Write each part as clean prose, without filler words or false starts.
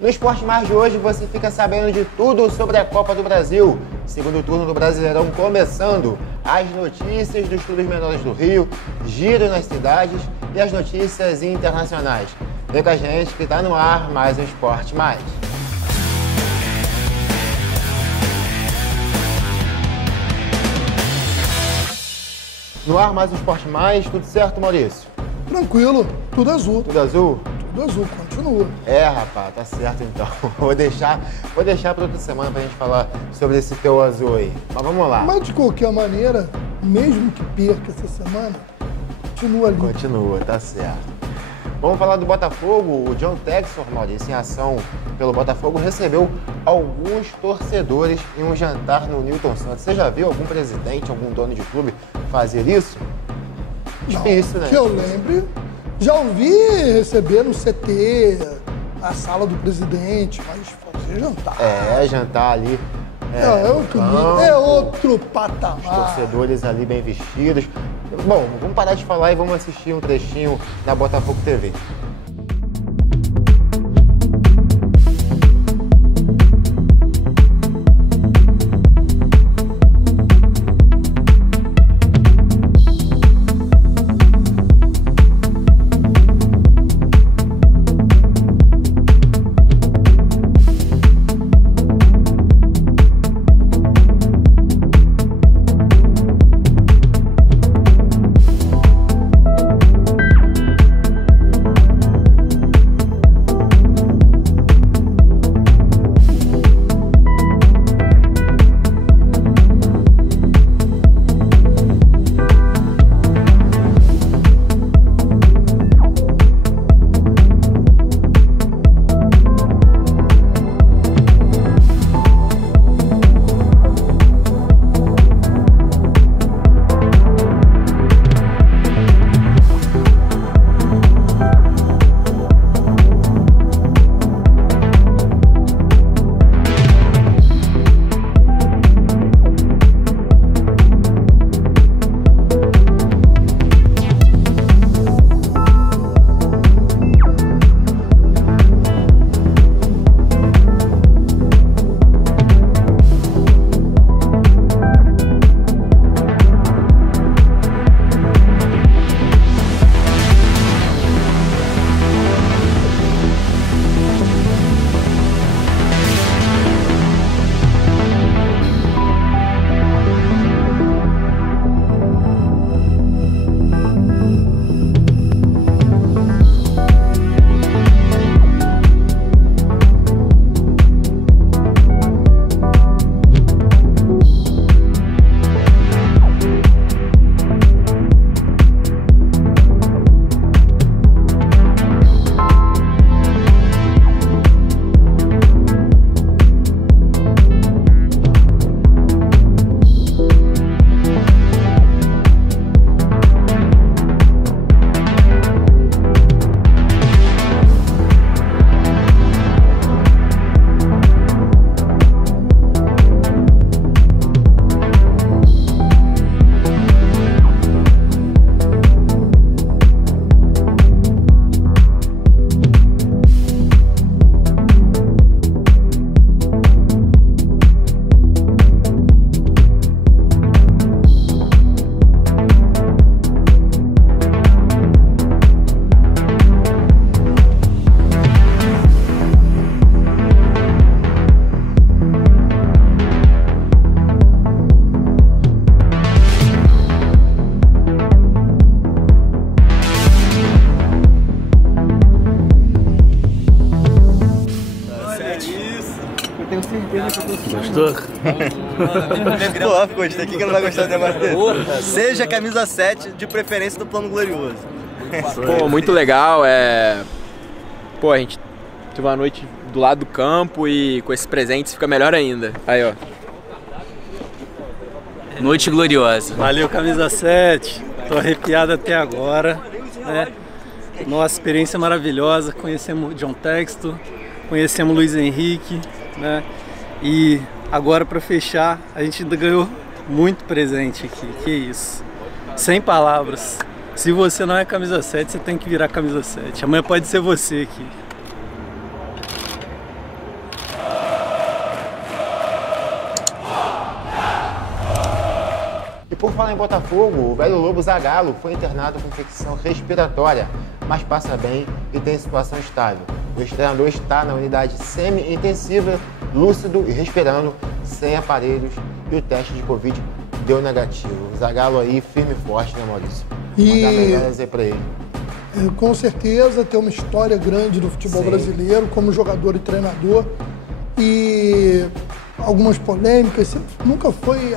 No Esporte Mais de hoje você fica sabendo de tudo sobre a Copa do Brasil. Segundo turno do Brasileirão começando. As notícias dos clubes menores do Rio, giro nas cidades e as notícias internacionais. Vem com a gente que tá no ar mais um Esporte Mais. No ar mais um Esporte Mais, tudo certo, Maurício? Tranquilo, tudo azul. Tudo azul? Tudo azul, continua. É, rapaz, tá certo então. Vou deixar para outra semana pra gente falar sobre esse teu azul aí. Mas vamos lá. Mas de qualquer maneira, mesmo que perca essa semana, continua ali. Continua, tá certo. Vamos falar do Botafogo. O John Textor, Maurício, em ação pelo Botafogo, recebeu alguns torcedores em um jantar no Newton Santos. Você já viu algum presidente, algum dono de clube fazer isso? Difícil, né? Que eu lembre, já ouvi receber no CT, a sala do presidente, mas fazer jantar. Jantar ali. É outro patamar. Os torcedores ali bem vestidos. Bom, vamos parar de falar e vamos assistir um trechinho da Botafogo TV. Gostou? Pô, Costa, aqui que não vai gostar do negócio desse. Seja camisa 7, de preferência do Plano Glorioso. Pô, muito legal. Pô, a gente teve uma noite do lado do campo e com esses presentes fica melhor ainda. Aí, ó. Noite gloriosa. Valeu, camisa 7. Tô arrepiado até agora, né? Nossa, experiência maravilhosa. Conhecemos John Textor, conhecemos Luiz Henrique, né? E agora, para fechar, a gente ainda ganhou muito presente aqui. Que isso. Sem palavras. Se você não é camisa 7, você tem que virar camisa 7. Amanhã pode ser você aqui. por falar em Botafogo, o velho Lobo Zagallo foi internado com infecção respiratória, mas passa bem e tem situação estável. O ex-treinador está na unidade semi-intensiva, lúcido e respirando, sem aparelhos, e o teste de Covid deu negativo. O Zagallo aí firme e forte, né, Maurício? Mandar melhoras aí pra ele. Com certeza tem uma história grande do futebol brasileiro como jogador e treinador, e algumas polêmicas. Nunca foi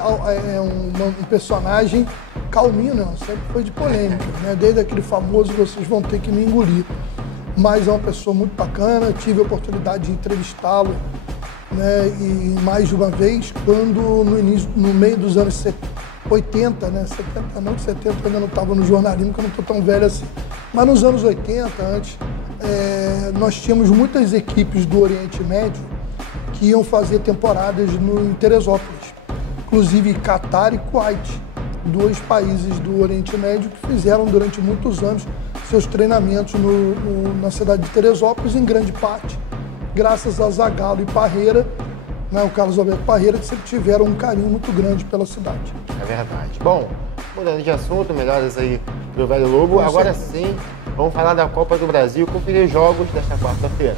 um personagem calminho, não, sempre foi de polêmica, né? Desde aquele famoso "vocês vão ter que me engolir", mas é uma pessoa muito bacana. Tive a oportunidade de entrevistá-lo, né? E mais de uma vez, quando no meio dos anos 80, né? 70 não, 70 eu ainda não estava no jornalismo, que eu não estou tão velho assim, mas nos anos 80, antes, nós tínhamos muitas equipes do Oriente Médio que iam fazer temporadas em Teresópolis, inclusive Catar e Kuwait, dois países do Oriente Médio que fizeram durante muitos anos seus treinamentos na cidade de Teresópolis, em grande parte graças a Zagallo e Parreira, né, o Carlos Alberto Parreira, que sempre tiveram um carinho muito grande pela cidade. É verdade. Bom, mudando de assunto, melhoras aí pro velho Lobo. Agora sim, vamos falar da Copa do Brasil, conferir os jogos desta quarta-feira.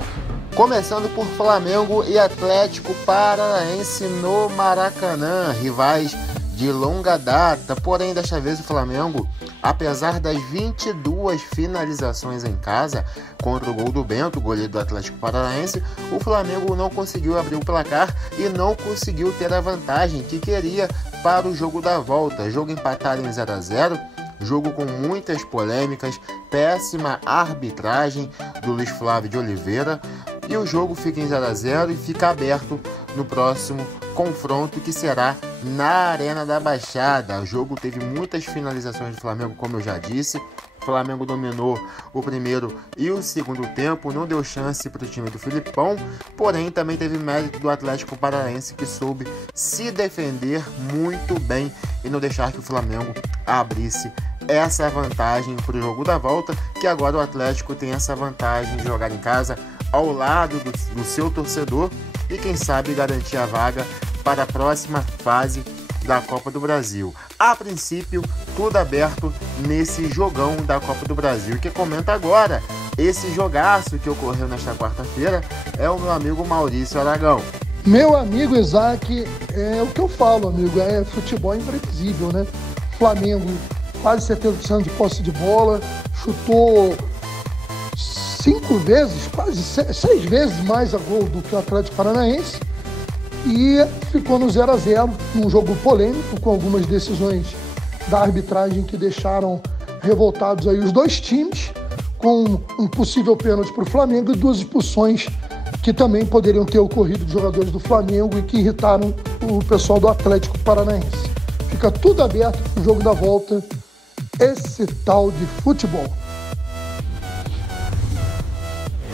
Começando por Flamengo e Atlético Paranaense no Maracanã, rivais de longa data. Porém, desta vez o Flamengo, apesar das 22 finalizações em casa contra o gol do Bento, goleiro do Atlético Paranaense, o Flamengo não conseguiu abrir o placar e não conseguiu ter a vantagem que queria para o jogo da volta. Jogo empatado em 0-0, jogo com muitas polêmicas, péssima arbitragem do Luiz Flávio de Oliveira, e o jogo fica em 0-0 e fica aberto no próximo confronto, que será na Arena da Baixada. O jogo teve muitas finalizações do Flamengo, como eu já disse. O Flamengo dominou o primeiro e o segundo tempo, não deu chance para o time do Filipão, porém também teve mérito do Atlético Paranaense, que soube se defender muito bem e não deixar que o Flamengo abrisse essa vantagem para o jogo da volta, que agora o Atlético tem essa vantagem de jogar em casa ao lado do seu torcedor e quem sabe garantir a vaga para a próxima fase da Copa do Brasil. A princípio, tudo aberto nesse jogão da Copa do Brasil. Que comenta agora esse jogaço que ocorreu nesta quarta-feira é o meu amigo Maurício Aragão. Meu amigo Isaac, é o que eu falo, amigo, é futebol imprevisível, né? Flamengo, quase 70% de posse de bola, chutou 5 vezes, quase 6 vezes mais a gol do que o Atlético Paranaense, e ficou no 0-0, num jogo polêmico, com algumas decisões da arbitragem que deixaram revoltados aí os dois times, com um possível pênalti para o Flamengo e 2 expulsões que também poderiam ter ocorrido de jogadores do Flamengo e que irritaram o pessoal do Atlético Paranaense. Fica tudo aberto para o jogo da volta, esse tal de futebol.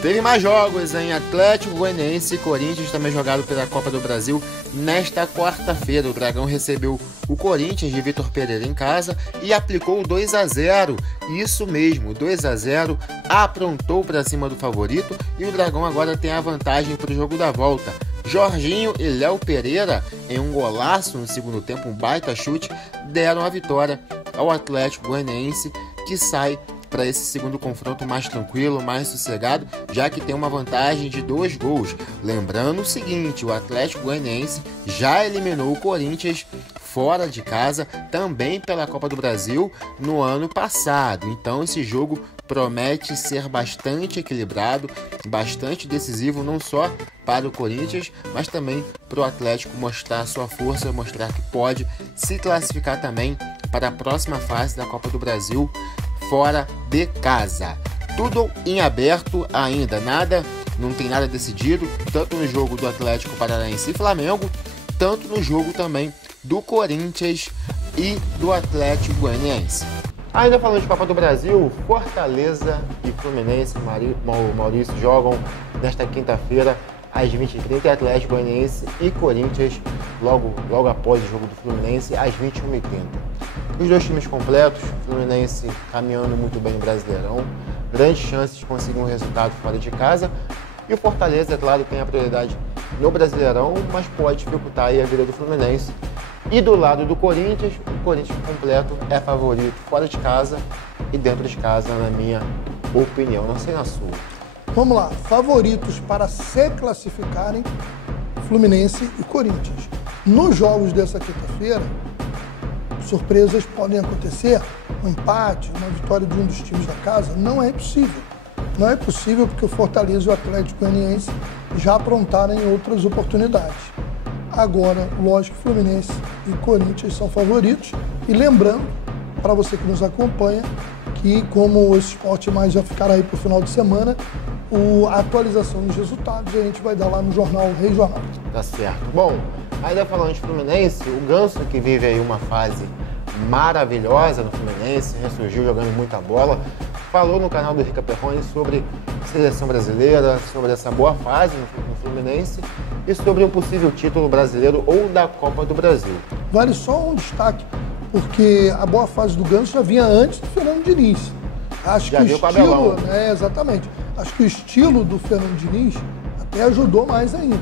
Teve mais jogos em Atlético Goianiense e Corinthians, também jogado pela Copa do Brasil. Nesta quarta-feira, o Dragão recebeu o Corinthians de Vitor Pereira em casa e aplicou 2-0. Isso mesmo, 2-0, aprontou para cima do favorito e o Dragão agora tem a vantagem para o jogo da volta. Jorginho e Léo Pereira, em um golaço no segundo tempo, um baita chute, deram a vitória ao Atlético Goianiense, que sai para esse segundo confronto mais tranquilo, mais sossegado, já que tem uma vantagem de 2 gols. Lembrando o seguinte, o Atlético Goianiense já eliminou o Corinthians fora de casa, também pela Copa do Brasil, no ano passado. Então esse jogo promete ser bastante equilibrado, bastante decisivo, não só para o Corinthians, mas também para o Atlético mostrar sua força, mostrar que pode se classificar também para a próxima fase da Copa do Brasil, fora de casa. Tudo em aberto ainda, não tem nada decidido, tanto no jogo do Atlético Paranaense e Flamengo, tanto no jogo também do Corinthians e do Atlético Goianiense. Ainda falando de Copa do Brasil, Fortaleza e Fluminense, Maurício, jogam nesta quinta-feira às 20h30, Atlético Goianiense e Corinthians logo após o jogo do Fluminense às 21h30. Os dois times completos, Fluminense caminhando muito bem no Brasileirão, grandes chances de conseguir um resultado fora de casa, e o Fortaleza, é claro, tem a prioridade no Brasileirão, mas pode dificultar aí a vida do Fluminense, E do lado do Corinthians, o Corinthians completo é favorito fora de casa e dentro de casa, na minha opinião, não sei na sua. Vamos lá, favoritos para se classificarem, Fluminense e Corinthians. Nos jogos dessa quinta-feira, surpresas podem acontecer, um empate, uma vitória de um dos times da casa, não é possível. Não é possível porque o Fortaleza e o Atlético Goianiense já aprontaram em outras oportunidades. Agora, lógico, Fluminense e Corinthians são favoritos. E lembrando, para você que nos acompanha, que como esse esporte mais já ficará aí para o final de semana, a atualização dos resultados a gente vai dar lá no jornal Regional. Tá certo. Bom, ainda falando de Fluminense, o Ganso, que vive aí uma fase maravilhosa no Fluminense, ressurgiu jogando muita bola, falou no canal do Rica Perrone sobre seleção brasileira, sobre essa boa fase no Fluminense e sobre um possível título brasileiro ou da Copa do Brasil. Vale só um destaque, porque a boa fase do Ganso já vinha antes do Fernando Diniz. Acho já que viu o com Abelão. Exatamente. Acho que o estilo do Fernando Diniz até ajudou mais ainda.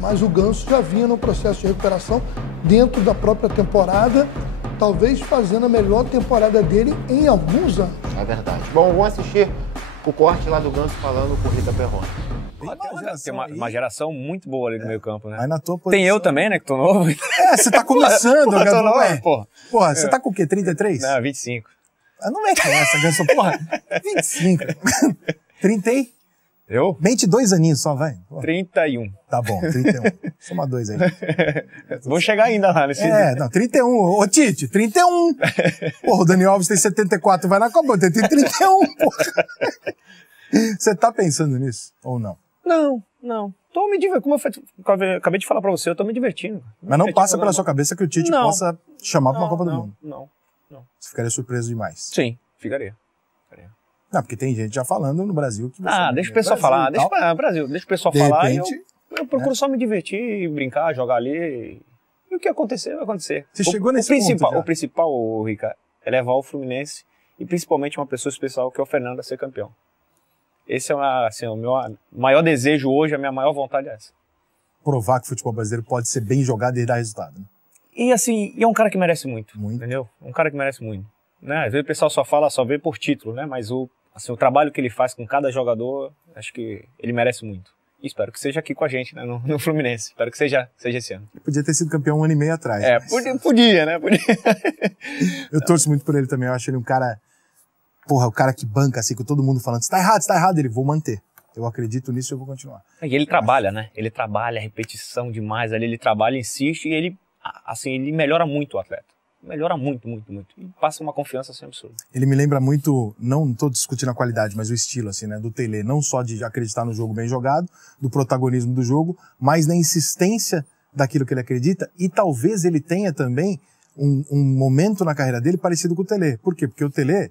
Mas o Ganso já vinha no processo de recuperação dentro da própria temporada, talvez fazendo a melhor temporada dele em alguns anos. É verdade. Bom, vamos assistir o corte lá do Ganso falando com o Rica Perrone. Tem uma geração muito boa ali no meio campo, né? Aí na tua posição. Tem eu também, né, que tô novo. Você tá começando, Porra, tô novo, Ganso. porra. Porra, você tá com o quê? 33? Não, 25. Não é que essa, Ganso, porra. 25. 30 aí? Eu? 22 aninhos só, vai. Porra. 31. Tá bom, 31. Soma 2 aí. Vou chegar ainda lá nesse... Não, 31. Ô, Tite, 31. Porra, o Dani Alves tem 74, vai na Copa, tem 31, porra. Você tá pensando nisso ou não? Não. Tô me divertindo, como eu acabei de falar pra você, eu tô me divertindo. Mas não passa pela sua cabeça que o Tite possa chamar pra uma Copa do Mundo. Não. Você ficaria surpreso demais. Sim, ficaria. Não, porque tem gente já falando no Brasil que... Deixa o pessoal falar, deixa o pessoal de falar repente, e eu procuro só me divertir, brincar, jogar ali. E o que acontecer, vai acontecer. Você chegou nesse ponto já. O principal, Rica, é levar o Fluminense e principalmente uma pessoa especial que é o Fernando a ser campeão. Esse é o meu maior desejo hoje, a minha maior vontade é essa. Provar que o futebol brasileiro pode ser bem jogado e dar resultado, né? E assim, é um cara que merece muito, entendeu? Um cara que merece muito. Né? Às vezes o pessoal só vê por título, né? Mas o trabalho que ele faz com cada jogador, acho que ele merece muito. E espero que seja aqui com a gente, né? no Fluminense. Espero que seja esse ano. Podia ter sido campeão 1 ano e meio atrás. Mas... Podia, né? Eu torço muito por ele também. Eu acho ele um cara... Porra, o cara que banca, assim, com todo mundo falando, você tá errado. Ele, vou manter. Eu acredito nisso e eu vou continuar. E ele trabalha, né? Ele trabalha, repetição demais ali. Ele trabalha, insiste e ele melhora muito o atleta. Melhora muito. E passa uma confiança assim absurda. Ele me lembra muito, não estou discutindo a qualidade, mas o estilo, assim, né, do Tele. Não só de acreditar no jogo bem jogado, do protagonismo do jogo, mas na insistência daquilo que ele acredita. E talvez ele tenha também um momento na carreira dele parecido com o Tele. Por quê? Porque o Tele,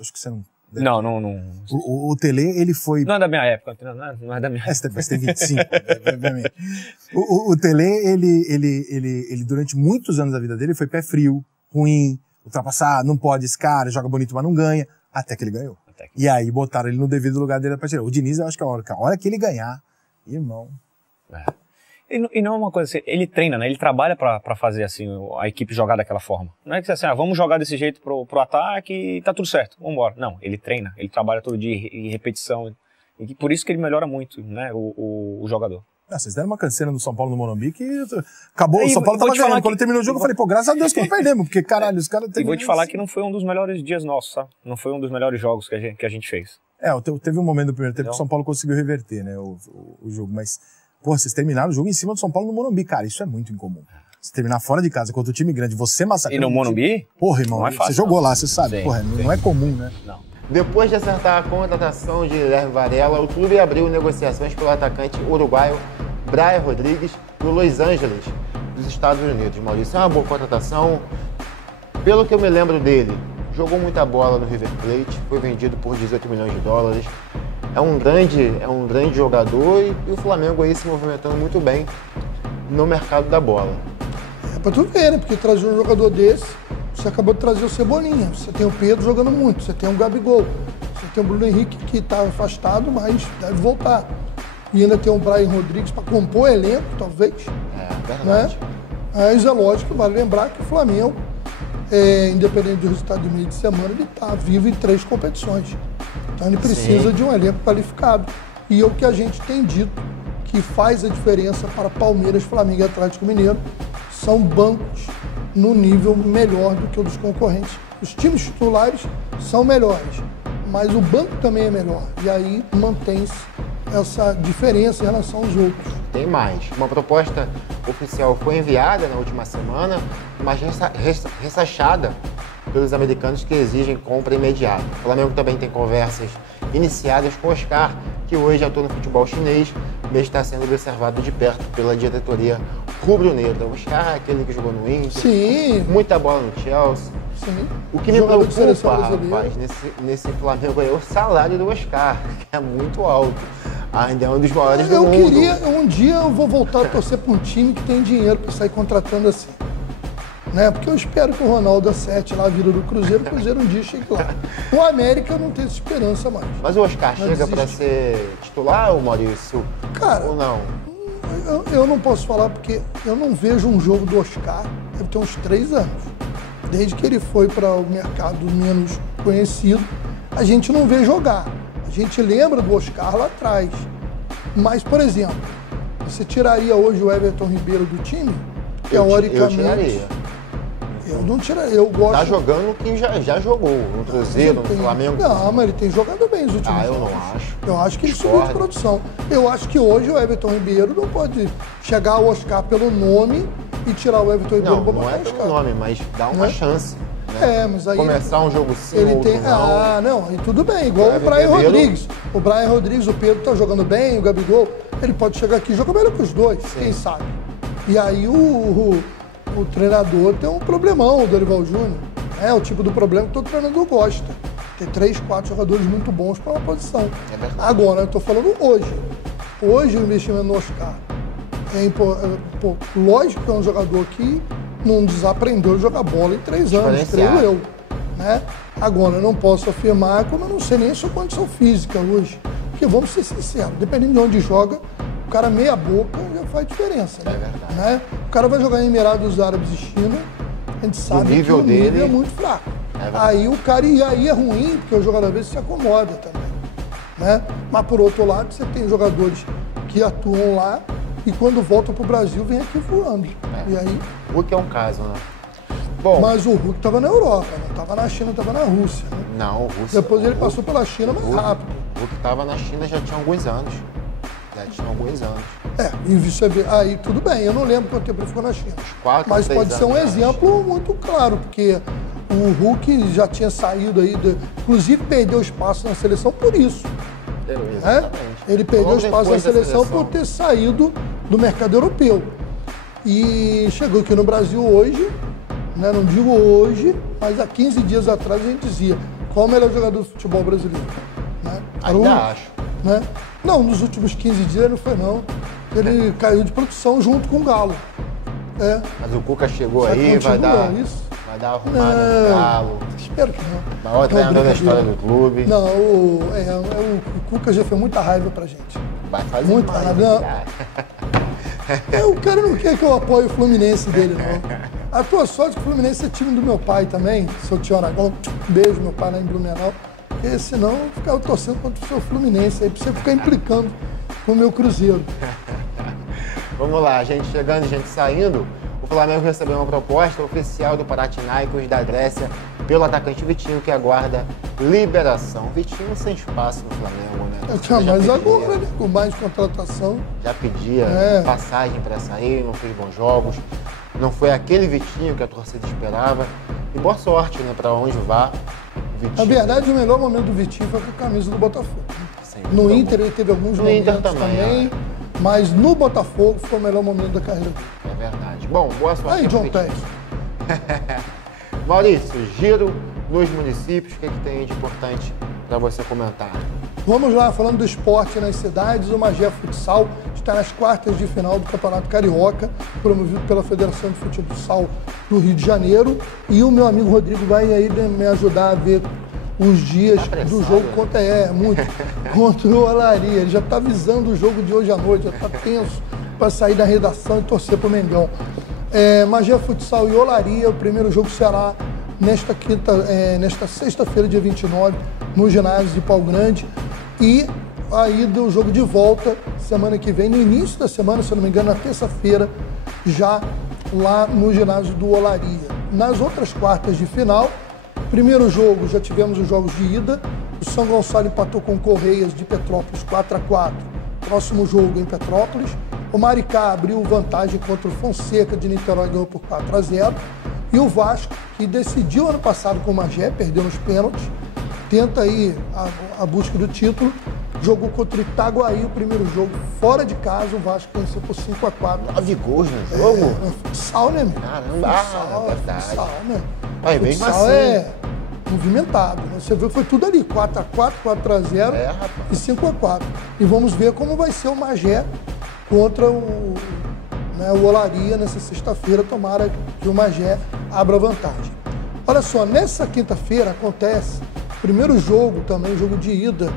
acho que você não... Não. O Tele, ele foi... Não é da minha época, não é da minha época. Você tem 25, obviamente. O Tele, ele durante muitos anos da vida dele foi pé frio, ruim, ultrapassado, não pode esse cara, joga bonito, mas não ganha, até que ele ganhou. E aí botaram ele no devido lugar dele pra tirar. O Diniz, eu acho que a hora que ele ganhar, irmão... E não é uma coisa assim, ele treina, né? Ele trabalha pra fazer assim, a equipe jogar daquela forma. Não é que assim, vamos jogar desse jeito pro ataque e tá tudo certo, vamos embora. Não, ele treina, ele trabalha todo dia em repetição. E por isso que ele melhora muito, né, o jogador. Vocês deram uma canseira no São Paulo no Morumbi que acabou, o São Paulo tava ganhando. Quando terminou o jogo eu falei, graças a Deus que não perdemos, porque caralho, os caras... E vou te falar que não foi um dos melhores dias nossos, sabe? Não foi um dos melhores jogos que a gente fez. Teve um momento do primeiro tempo que o São Paulo conseguiu reverter, né, o jogo, mas... Pô, vocês terminaram o jogo em cima do São Paulo no Morumbi, cara, isso é muito incomum. Você terminar fora de casa contra o time grande, você massacrar... E no Morumbi? Porra, irmão, não é fácil, você jogou lá, você sabe, sim, porra, não é comum, né? Não. Depois de acertar a contratação de Guilherme Varela, o clube abriu negociações pelo atacante uruguaio Brian Rodrigues do Los Angeles, dos Estados Unidos. Maurício, é uma boa contratação. Pelo que eu me lembro dele, jogou muita bola no River Plate, foi vendido por 18 milhões de dólares. É um grande jogador e o Flamengo aí se movimentando muito bem no mercado da bola. É pra tu ver, né? Porque trazer um jogador desse, você acabou de trazer o Cebolinha, você tem o Pedro jogando muito, você tem o Gabigol, você tem o Bruno Henrique que tá afastado, mas deve voltar. E ainda tem o Brian Rodrigues para compor elenco, talvez. É verdade. Né? Mas é lógico, vale lembrar que o Flamengo, independente do resultado do meio de semana, ele está vivo em 3 competições. Então ele precisa de um elenco qualificado. E é o que a gente tem dito que faz a diferença para Palmeiras, Flamengo e Atlético Mineiro são bancos no nível melhor do que o dos concorrentes. Os times titulares são melhores, mas o banco também é melhor. E aí mantém-se essa diferença em relação aos outros. Tem mais. Uma proposta oficial foi enviada na última semana, mas ressachada pelos americanos que exigem compra imediata. O Flamengo também tem conversas iniciadas com Oscar, que hoje atua no futebol chinês, mas está sendo observado de perto pela diretoria rubro-negra. O Oscar é aquele que jogou no Inter, Sim. muita bola no Chelsea. Sim. O que me preocupa, rapaz, nesse Flamengo é o salário do Oscar, que é muito alto. Ainda é um dos maiores do mundo. Um dia eu vou voltar a torcer para um time que tem dinheiro para sair contratando assim. Né? Porque eu espero que o Ronaldo acerte lá a vida do Cruzeiro, o Cruzeiro um dia chegue lá. O América não tem essa esperança mais. Mas o Oscar chega para ser titular, ou Maurício? Cara, ou não? Eu não posso falar porque eu não vejo um jogo do Oscar, deve ter uns 3 anos. Desde que ele foi para o mercado menos conhecido, a gente não vê jogar. A gente lembra do Oscar lá atrás. Mas, por exemplo, você tiraria hoje o Everton Ribeiro do time? Teoricamente. Eu tiraria. Eu não tiraria. Eu gosto. Tá jogando quem já jogou. No Cruzeiro, no Flamengo. Não, mas ele tem jogado bem os últimos eu anos. não acho. Eu acho que ele subiu de produção. Eu acho que hoje o Everton Ribeiro não pode chegar ao Oscar pelo nome e tirar o Everton Ribeiro para botar o Oscar. Não é pelo nome, mas dá uma chance. Né? Mas aí começar um jogo sim ele ou tem, não. Não, e tudo bem, igual o Brian Rodrigues. O Brian Rodrigues, o Pedro tá jogando bem, o Gabigol, ele pode chegar aqui e jogar melhor que os dois, quem sabe. E aí o treinador tem um problemão, o Dorival Júnior. É o tipo do problema que todo treinador gosta. Ter 3, 4 jogadores muito bons para uma posição. Agora, eu tô falando hoje. Hoje o investimento no Oscar lógico que é um jogador que não desaprendeu a jogar bola em 3 anos, creio eu. Né? Agora, eu não posso afirmar como eu não sei nem a sua condição física hoje. Porque vamos ser sinceros, dependendo de onde joga, o cara meia boca já faz diferença. Né? Né? O cara vai jogar em Emirados Árabes e China, a gente sabe que o nível é muito fraco. Aí o cara, e aí é ruim, porque o jogador às vezes se acomoda também. Né? Mas por outro lado, você tem jogadores que atuam lá e quando voltam para o Brasil, vem aqui voando. E aí... O Hulk é um caso, né? Bom, mas o Hulk estava na Europa, não estava na China, estava na Rússia. Né? Não, o Rússia... Depois ele passou pela China mais rápido. O Hulk estava na China já tinha alguns anos. E você vê, aí tudo bem, eu não lembro quanto tempo ele ficou na China. Mas pode ser um exemplo muito claro, porque o Hulk já tinha saído aí, inclusive perdeu espaço na seleção por isso. Ele perdeu espaço na seleção por ter saído do mercado europeu. E chegou aqui no Brasil hoje, né, não digo hoje, mas há 15 dias atrás a gente dizia qual o melhor jogador do futebol brasileiro. Né? Ainda acho. Né? Não, nos últimos 15 dias não foi não. Ele caiu de produção junto com o Galo. Mas o Cuca chegou aí, vai dar uma arrumada no Galo. Espero que não. Maior treinador da história do clube. Não, o Cuca já fez muita raiva pra gente. Vai fazer muita raiva. O cara não quer que eu apoie o Fluminense dele, não. A tua sorte que o Fluminense é time do meu pai também, seu tio Aragão. Beijo, meu pai lá em Blumenau. Porque senão eu ficava torcendo contra o seu Fluminense aí, pra você ficar implicando com o meu Cruzeiro. Vamos lá, gente chegando, gente saindo. O Flamengo recebeu uma proposta oficial do Panathinaikos da Grécia pelo atacante Vitinho, que aguarda liberação. Vitinho sem espaço no Flamengo, né? Mas agora, né? Com mais contratação. Já pedia passagem para sair, não fez bons jogos. Não foi aquele Vitinho que a torcida esperava. E boa sorte, né? Para onde vá. Vitinho. Na verdade, o melhor momento do Vitinho foi com a camisa do Botafogo. No Inter ele teve alguns momentos também. Mas no Botafogo foi o melhor momento da carreira dele. É verdade. Bom, boa sorte. Aí, John Tex. Maurício, giro nos municípios, o que tem de importante para você comentar? Vamos lá, falando do esporte nas cidades, o Magé Futsal está nas quartas de final do Campeonato Carioca, promovido pela Federação de Futsal do Rio de Janeiro. E o meu amigo Rodrigo vai aí me ajudar a ver os dias do jogo contra o Olaria. Ele já está avisando o jogo de hoje à noite, já está tenso para sair da redação e torcer para o Mengão. Magé Futsal e Olaria, o primeiro jogo será nesta sexta-feira, dia 29, no ginásio de Pau Grande. E aí do jogo de volta, semana que vem, no início da semana, se eu não me engano, na terça-feira, já lá no ginásio do Olaria. Nas outras quartas de final, primeiro jogo, já tivemos os jogos de ida. O São Gonçalo empatou com o Correias de Petrópolis 4-4. Próximo jogo em Petrópolis. O Maricá abriu vantagem contra o Fonseca de Niterói, ganhou por 4-0. E o Vasco, que decidiu ano passado com o Magé, perdeu nos pênaltis, tenta aí a busca do título, jogou contra o Itaguaí o primeiro jogo, fora de casa, o Vasco venceu por 5-4. 9 gols no jogo? Futsal, né, meu? Caramba, verdade. Futsal, né? Mas mesmo Futsal assim... é movimentado, né? Você viu, foi tudo ali, 4-4, 4-0 e 5-4. E vamos ver como vai ser o Magé contra o Olaria nessa sexta-feira, tomara que o Magé abra vantagem. Olha só, nessa quinta-feira acontece o primeiro jogo também, jogo de ida,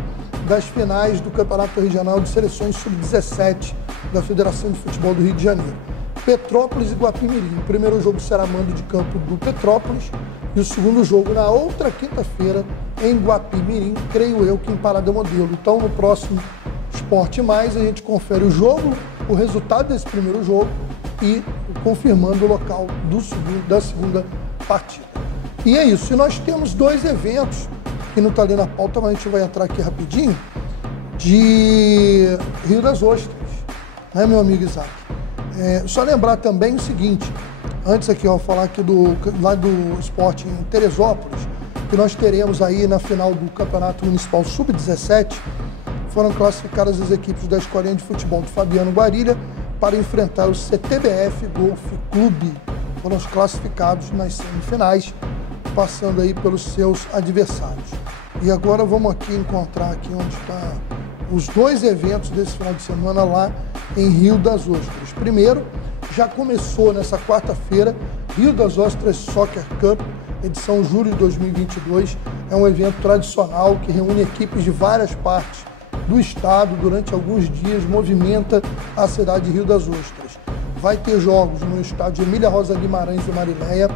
das finais do Campeonato Regional de Seleções Sub-17 da Federação de Futebol do Rio de Janeiro. Petrópolis e Guapimirim. O primeiro jogo será mando de campo do Petrópolis e o segundo jogo na outra quinta-feira em Guapimirim, creio eu que em Parada Modelo. Então, no próximo Esporte Mais, a gente confere o jogo, o resultado desse primeiro jogo e confirmando o local da segunda partida. E é isso. E nós temos dois eventos que não está ali na pauta, mas a gente vai entrar aqui rapidinho, de Rio das Ostras, né, meu amigo Isaac? Só lembrar também o seguinte, antes aqui, ó, falar aqui lá do esporte em Teresópolis, que nós teremos aí na final do Campeonato Municipal Sub-17, foram classificadas as equipes da Escolinha de Futebol do Fabiano Guarilha para enfrentar o CTBF Golf Clube. Foram os classificados nas semifinais, passando aí pelos seus adversários. E agora vamos aqui encontrar aqui onde está os dois eventos desse final de semana lá em Rio das Ostras. Primeiro, já começou nessa quarta-feira, Rio das Ostras Soccer Cup, edição julho de 2022. É um evento tradicional que reúne equipes de várias partes do estado durante alguns dias, movimenta a cidade de Rio das Ostras. Vai ter jogos no estádio Emília Rosa Guimarães e Marileia,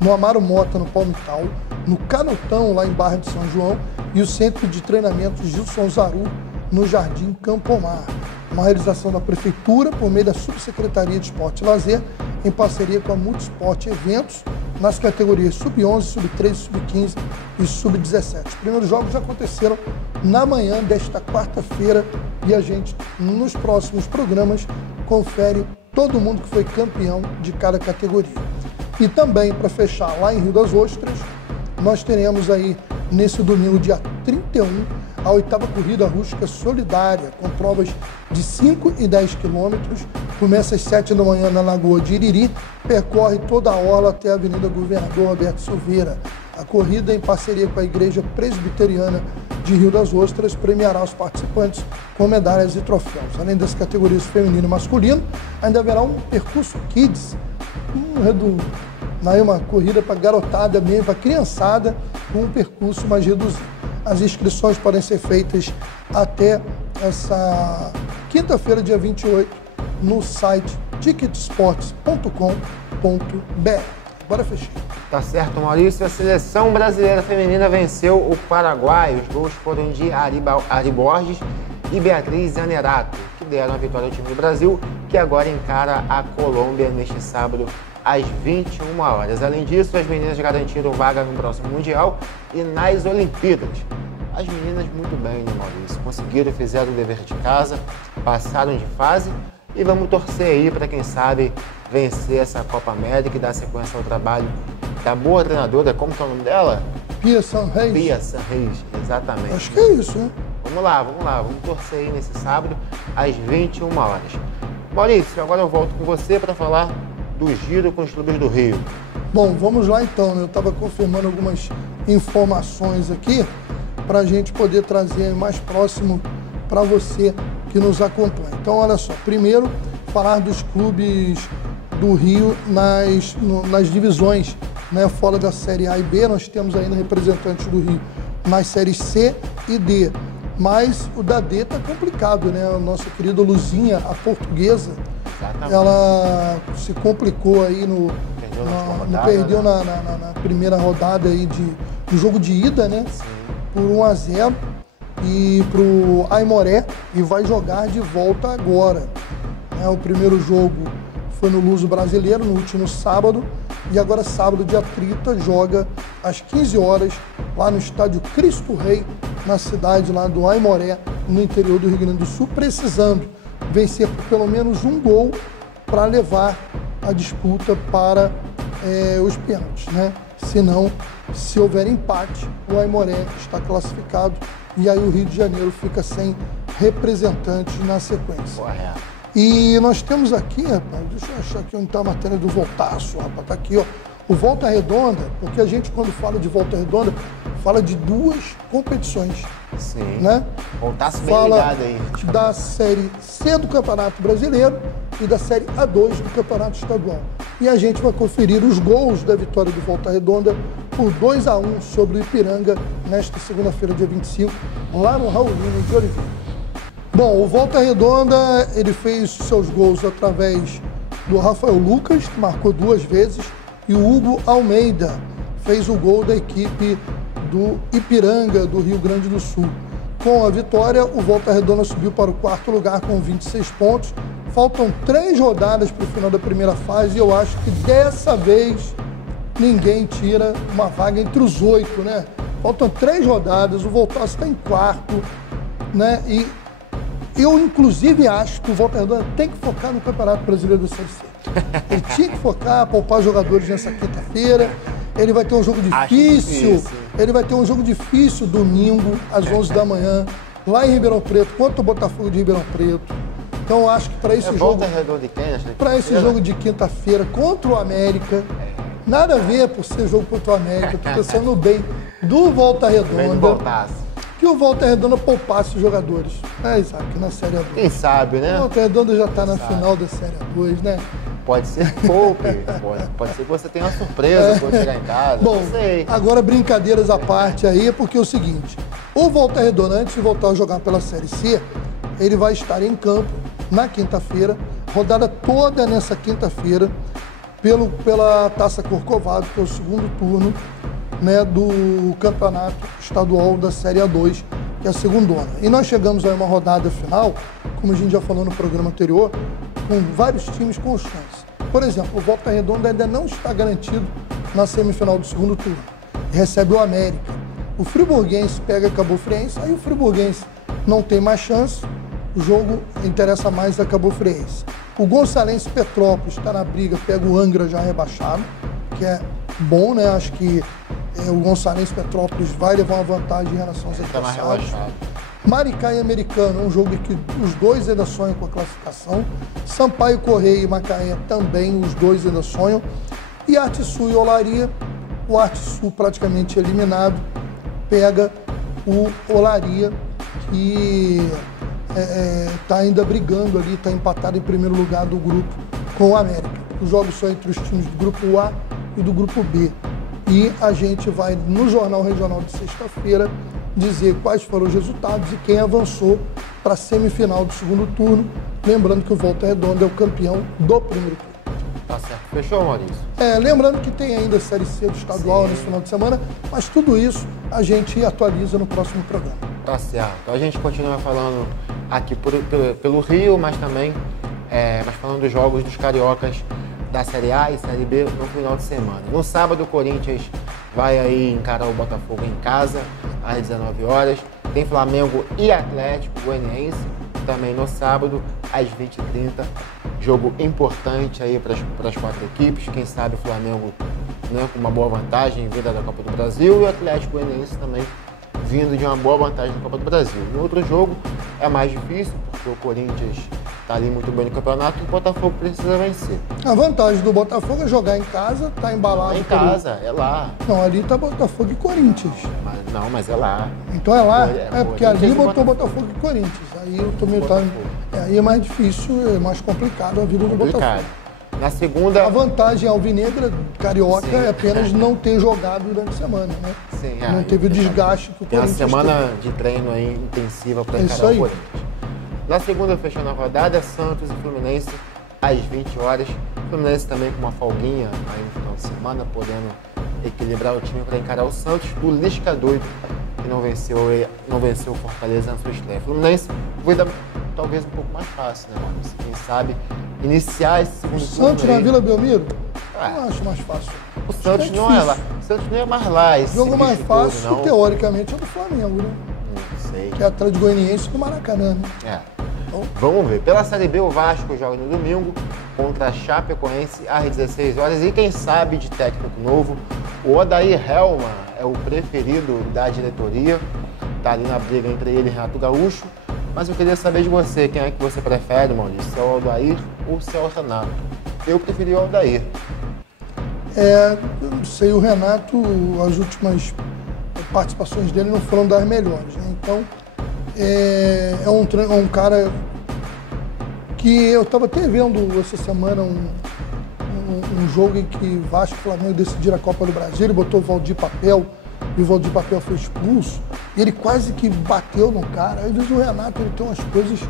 no Amaro Mota, no Palmital, no Canutão, lá em Barra de São João, e o Centro de Treinamento Gilson Zaru, no Jardim Campomar. Uma realização da Prefeitura, por meio da Subsecretaria de Esporte e Lazer, em parceria com a Multisport Eventos, nas categorias Sub-11, Sub-13, Sub-15 e Sub-17. Os primeiros jogos já aconteceram na manhã desta quarta-feira e a gente, nos próximos programas, confere todo mundo que foi campeão de cada categoria. E também, para fechar, lá em Rio das Ostras, nós teremos aí, nesse domingo, dia 31, a 8ª Corrida Rústica Solidária, com provas de 5 e 10 quilômetros. Começa às 7 da manhã na Lagoa de Iriri, percorre toda a orla até a Avenida Governador Roberto Silveira. A corrida, em parceria com a Igreja Presbiteriana de Rio das Ostras, premiará os participantes com medalhas e troféus. Além das categorias feminino e masculino, ainda haverá um percurso Kids, uma corrida para garotada mesmo, para criançada, com um percurso mais reduzido. As inscrições podem ser feitas até essa quinta-feira, dia 28, no site ticketsports.com.br. Bora fechar. Tá certo, Maurício. A seleção brasileira feminina venceu o Paraguai. Os gols foram de Ari Borges e Beatriz Zanerato, que deram a vitória ao time do Brasil, que agora encara a Colômbia neste sábado, às 21 horas. Além disso, as meninas garantiram vaga no próximo Mundial e nas Olimpíadas. As meninas muito bem, né, Maurício? Conseguiram, fizeram o dever de casa, passaram de fase e vamos torcer aí para, quem sabe, vencer essa Copa América e dar sequência ao trabalho da boa treinadora. Como que é o nome dela? Pia Sanreis. Pia Sanreis, exatamente. Acho que é isso, né? Vamos lá, vamos torcer aí nesse sábado, às 21 horas. Maurício, agora eu volto com você para falar do giro com os clubes do Rio. Bom, vamos lá então, né? Eu estava confirmando algumas informações aqui para a gente poder trazer mais próximo para você que nos acompanha. Então, olha só, primeiro, falar dos clubes do Rio nas divisões, né, fora da Série A e B. Nós temos ainda representantes do Rio nas séries C e D, mas o da D está complicado, né? O nosso querido Luzinha, a Portuguesa, Exatamente. Ela se complicou aí perdeu na primeira rodada aí do jogo de ida, né? Sim. Por 1-0 e pro Aimoré e vai jogar de volta agora. O primeiro jogo foi no Luso Brasileiro, no último sábado, e agora sábado, dia 30, joga às 15 horas lá no estádio Cristo Rei, na cidade lá do Aimoré, no interior do Rio Grande do Sul, precisando vencer por pelo menos um gol para levar a disputa para os pênaltis, né? Senão, se houver empate, o Aimoré está classificado e aí o Rio de Janeiro fica sem representantes na sequência. Correto. E nós temos aqui, rapaz, deixa eu achar aqui onde está a matéria do Voltaço, rapaz, tá aqui, ó. O Volta Redonda, porque a gente quando fala de Volta Redonda, fala de duas competições. Sim. Né? Voltaço bem Fala ligado aí. da Série C do Campeonato Brasileiro e da Série A2 do Campeonato Estadual. E a gente vai conferir os gols da vitória do Volta Redonda por 2-1 sobre o Ipiranga nesta segunda-feira, dia 25, lá no Raulino de Oliveira. Bom, o Volta Redonda, ele fez seus gols através do Rafael Lucas, que marcou 2 vezes, e o Hugo Almeida fez o gol da equipe do Ipiranga, do Rio Grande do Sul. Com a vitória, o Volta Redonda subiu para o 4º lugar com 26 pontos. Faltam 3 rodadas para o final da primeira fase e eu acho que dessa vez ninguém tira uma vaga entre os 8, né? Faltam 3 rodadas, o Voltaço está em 4º, né? E eu, inclusive, acho que o Volta Redonda tem que focar no Campeonato Brasileiro do Série C. Ele tinha que focar, poupar jogadores nessa quinta-feira. Ele vai ter um jogo difícil. Ele vai ter um jogo difícil domingo, às 11 da manhã, lá em Ribeirão Preto, contra o Botafogo de Ribeirão Preto. Então, eu acho que para esse jogo... Para esse jogo de quinta-feira contra o América, nada a ver por ser jogo contra o América. Estou pensando no bem do Volta Redonda. Que o Volta Redonda poupasse os jogadores, né, Isaac, na Série A2. Quem sabe, né? O Volta Redonda já está na final da Série A2, né? Pode ser poupe, pode ser que você tenha uma surpresa quando chegar em casa. Bom, não sei. Agora brincadeiras à parte aí, porque é o seguinte, o Volta Redonda, antes de voltar a jogar pela Série C, ele vai estar em campo na quinta-feira, rodada toda nessa quinta-feira, pela Taça Corcovado, que é o segundo turno, né, do campeonato estadual da Série A2, que é a segundona. E nós chegamos a uma rodada final, como a gente já falou no programa anterior, com vários times com chance. Por exemplo, o Volta Redonda ainda não está garantido na semifinal do segundo turno. Recebe o América. O Friburguense pega a Cabo Friense, aí o Friburguense não tem mais chance, o jogo interessa mais a Cabo Friense. O Gonçalense Petrópolis está na briga, pega o Angra já rebaixado, que é bom, né? Acho que o Gonçalense Petrópolis vai levar uma vantagem em relação aos adversários. Maricá e Americano é um jogo que os dois ainda sonham com a classificação. Sampaio Correia e Macaé também, os dois ainda sonham. E Arte Sul e Olaria, o Arte Sul praticamente eliminado, pega o Olaria, que está ainda brigando ali, está empatado em primeiro lugar do grupo com o América. Os jogos são entre os times do grupo A e do grupo B. E a gente vai, no Jornal Regional de sexta-feira, dizer quais foram os resultados e quem avançou para a semifinal do segundo turno. Lembrando que o Volta Redonda é o campeão do primeiro turno. Tá certo. Fechou, Maurício? Lembrando que tem ainda a Série C do estadual nesse final de semana, mas tudo isso a gente atualiza no próximo programa. Tá certo. Então a gente continua falando aqui pelo Rio, mas também falando dos jogos dos cariocas da Série A e Série B no final de semana. No sábado, o Corinthians vai aí encarar o Botafogo em casa, às 19 horas. Tem Flamengo e Atlético Goianiense, também no sábado, às 20h30. Jogo importante aí para as 4 equipes. Quem sabe o Flamengo, né, com uma boa vantagem vinda da Copa do Brasil e o Atlético Goianiense também vindo de uma boa vantagem na Copa do Brasil. No outro jogo é mais difícil, porque o Corinthians está ali muito bem no campeonato e o Botafogo precisa vencer. A vantagem do Botafogo é jogar em casa, tá embalado. Não, em casa, é lá. Não, ali tá Botafogo e Corinthians. Mas é lá. Então é lá? Porque ali botou Botafogo e Corinthians. Aí eu tô meio aí é mais difícil, é mais complicado a vida do Botafogo. Na segunda... A vantagem alvinegra, carioca, é apenas não ter jogado durante a semana, né? Sim, não teve o desgaste que o Corinthians teve. Uma semana de treino aí intensiva para encarar o Corinthians. Na segunda, fechando a rodada, Santos e Fluminense às 20 horas. O Fluminense também com uma folguinha aí no final de semana, podendo equilibrar o time para encarar o Santos, do Lisca doido, que não venceu o Fortaleza na sua estreia. O Fluminense vai dar talvez um pouco mais fácil, né, mano? Quem sabe iniciar esse segundo turno. O Santos na Vila Belmiro? Ah, Eu acho mais fácil. O Santos não é lá. O Santos não é mais lá. Esse jogo mais fácil, todo, teoricamente, é do Flamengo, né? Não sei. Que é atrás de Goianiense do Maracanã, né? É. Vamos ver. Pela Série B, o Vasco joga no domingo contra a Chapecoense às 16 horas. E quem sabe de técnico novo, o Odair Helma é o preferido da diretoria. Tá ali na briga entre ele e Renato Gaúcho. Mas eu queria saber de você, quem é que você prefere, Maurício? Se é o Odair ou se é o Renato? Eu preferi o Odair. Eu não sei, o Renato, as últimas participações dele não foram das melhores, né? Então, é um cara que eu estava até vendo essa semana um jogo em que Vasco e Flamengo decidiram a Copa do Brasil, ele botou o Valdir Papel, e o Valdir Papel foi expulso, e ele quase que bateu no cara. Às vezes o Renato ele tem umas coisas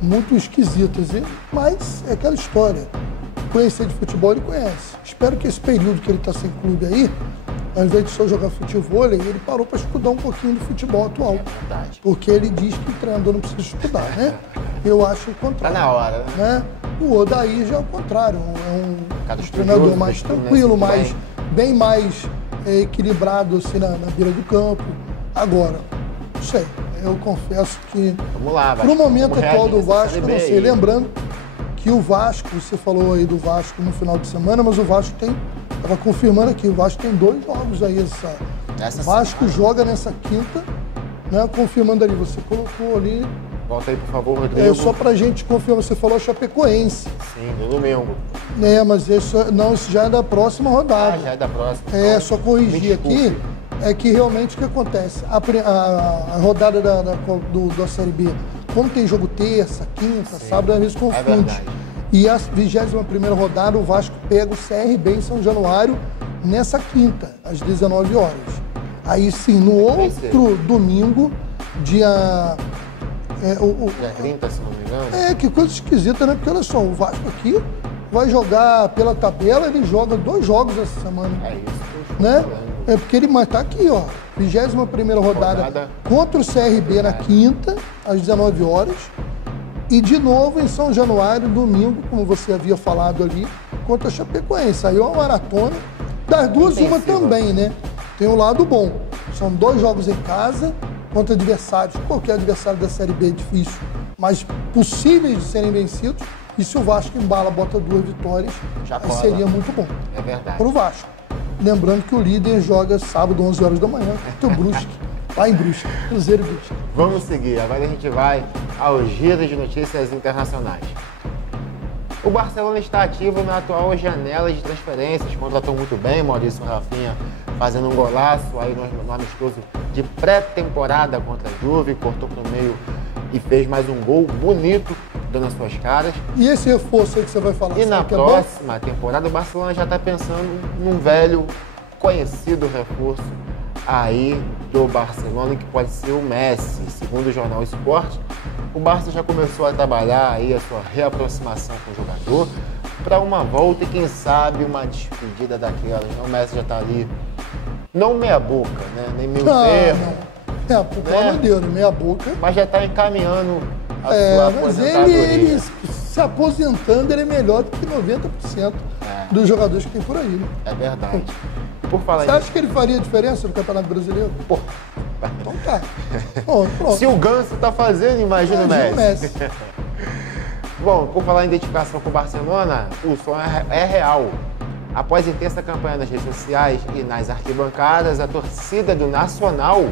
muito esquisitas, mas é aquela história. Conhecer de futebol ele conhece. Espero que esse período que ele está sem clube aí, ao invés de só jogar futebol, ele parou para estudar um pouquinho do futebol atual. É verdade. Porque ele diz que o treinador não precisa estudar, né? Eu acho o contrário. Tá na hora, né? O Odair já é o contrário. É um treinador mais tranquilo, bem mais equilibrado assim, na beira do campo. Agora, não sei. Eu confesso que, vamos lá, no momento atual do Vasco, eu não sei. Aí. Lembrando que o Vasco, você falou aí do Vasco no final de semana, mas o Vasco estava confirmando aqui, o Vasco tem 2 jogos aí. O Vasco joga nessa quinta, né? Confirmando ali, você colocou ali. Volta aí, por favor, Rodrigo. Só pra gente confirmar, você falou Chapecoense. Sim, no domingo. Mas isso já é da próxima rodada. Já é da próxima. Então, só corrigir aqui, é que realmente o que acontece? A rodada da Série B, como tem jogo terça, quinta, sábado, às vezes confunde. E a 21ª rodada, o Vasco pega o CRB em São Januário nessa quinta, às 19 horas. Aí sim, no outro domingo, dia 30, se não me engano. Que coisa esquisita, né? Porque olha só, o Vasco aqui vai jogar pela tabela, ele joga 2 jogos essa semana. É isso. Né? Porque ele tá aqui, ó. 21ª rodada contra o CRB na quinta, às 19 horas. E de novo em São Januário, domingo, como você havia falado ali, contra a Chapecoense. Aí é uma maratona. Das duas, uma também, né? Tem um lado bom. São 2 jogos em casa contra adversários. Qualquer adversário da Série B é difícil, mas possíveis de serem vencidos. E se o Vasco embala, bota 2 vitórias, aí seria muito bom. É verdade. Para o Vasco. Lembrando que o líder joga sábado, 11 horas da manhã, contra o Brusque. Lá em Brusque, Cruzeiro e Brusque. Vamos seguir. Agora a gente vai ao giro de notícias internacionais. O Barcelona está ativo na atual janela de transferências. Contratou muito bem, Maurício Rafinha fazendo um golaço aí no amistoso de pré-temporada contra a Juve, cortou para o meio e fez mais um gol bonito, dando as suas caras. E esse reforço aí que você vai falar? E na próxima temporada o Barcelona já está pensando num velho, conhecido reforço aí do Barcelona, que pode ser o Messi. Segundo o jornal Sport, o Barça já começou a trabalhar aí a sua reaproximação com o jogador para uma volta e quem sabe uma despedida daquelas. O Messi já está ali, não meia boca, né? Nem meio termo. Pelo amor de Deus, meia boca. Mas já está encaminhando a sua aposentadoria. Ele se aposentando, ele é melhor do que 90% dos jogadores que tem por aí, né? É verdade. Por falar Você acha que ele faria diferença no Campeonato Brasileiro? Pô. Então tá. Pronto. Se o Ganso tá fazendo, imagina o Messi. Bom, por falar em identificação com o Barcelona, o sonho é real. Após intensa campanha nas redes sociais e nas arquibancadas, a torcida do Nacional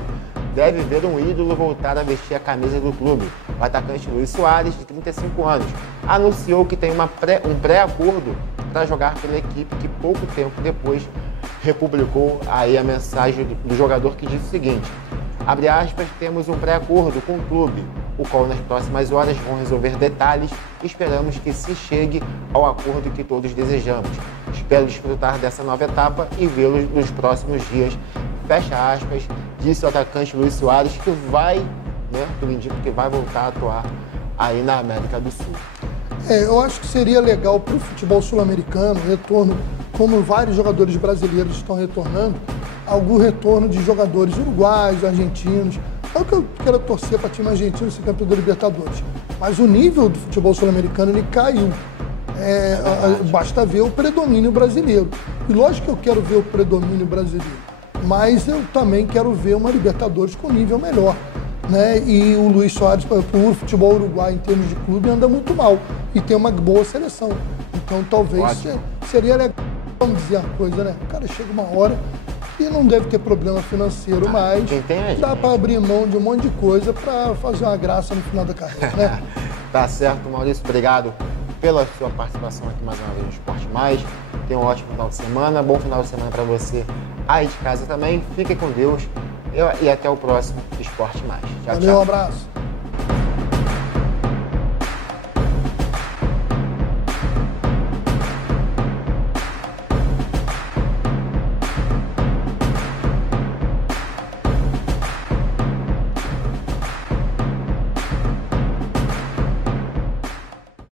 deve ver um ídolo voltar a vestir a camisa do clube. O atacante Luis Soares, de 35 anos, anunciou que tem um pré-acordo para jogar pela equipe, que pouco tempo depois republicou aí a mensagem do jogador que diz o seguinte: abre aspas, temos um pré-acordo com o clube, o qual nas próximas horas vão resolver detalhes e esperamos que se chegue ao acordo que todos desejamos. Espero desfrutar dessa nova etapa e vê-los nos próximos dias. Fecha aspas, disse o atacante Luis Soares, que vai, né, tudo indica que vai voltar a atuar aí na América do Sul. Eu acho que seria legal para o futebol sul-americano, retorno, como vários jogadores brasileiros estão retornando, algum retorno de jogadores uruguaios, argentinos. Não que eu queira torcer para time argentino ser campeão da Libertadores, mas o nível do futebol sul-americano ele caiu. Basta ver o predomínio brasileiro. E lógico que eu quero ver o predomínio brasileiro, mas eu também quero ver uma Libertadores com nível melhor. Né? E o Luis Soares, para o futebol uruguai em termos de clube, anda muito mal e tem uma boa seleção. Então talvez seria legal, vamos dizer uma coisa, né? O cara chega uma hora e não deve ter problema financeiro, mas dá para abrir mão de um monte de coisa para fazer uma graça no final da carreira, né? Tá certo, Maurício, obrigado pela sua participação aqui mais uma vez no Esporte Mais. Tenha um ótimo final de semana, bom final de semana para você aí de casa também. Fique com Deus. E até o próximo Esporte Mais. Tchau, valeu, tchau. Um abraço.